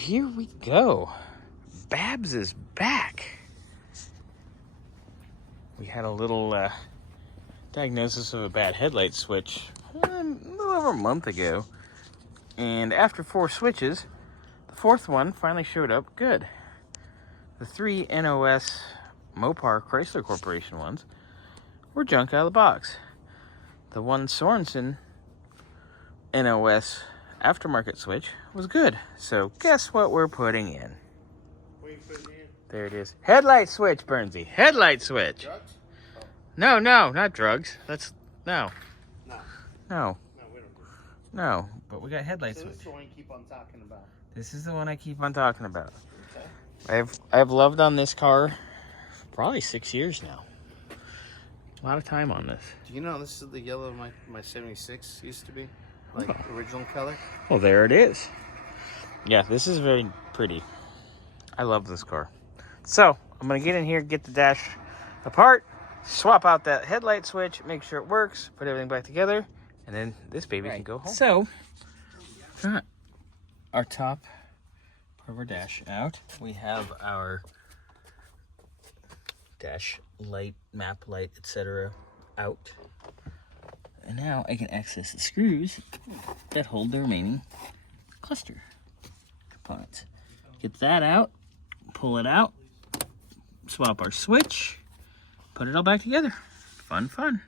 here we go. Babs is back. We had a little diagnosis of a bad headlight switch a little over a month ago. And after 4 switches, the 4th one finally showed up good. The 3 NOS Mopar Chrysler Corporation ones were junk out of the box. The one Sorensen NOS aftermarket switch was good. So guess what we're putting in? What are you putting in? There it is. Headlight switch, Bernsey. Headlight switch. Drugs? Oh. No, not drugs. That's no. No. No. No, we don't do that. No. But we got headlight So switch. this is the one you keep on talking about. This is the one I keep on talking about. Okay. I've loved on this car for probably 6 years now. A lot of time on this. Do you know this is the yellow my 76 used to be? Like original color? Well, there it is. Yeah, this is very pretty. I love this car. So, I'm going to get in here, get the dash apart, swap out that headlight switch, make sure it works, put everything back together, and then this baby can go home. So, got our top part of our dash out. We have our dash light, map light, etc. out. And now I can access the screws that hold the remaining cluster components. Get that out, pull it out, swap our switch, put it all back together. Fun, fun.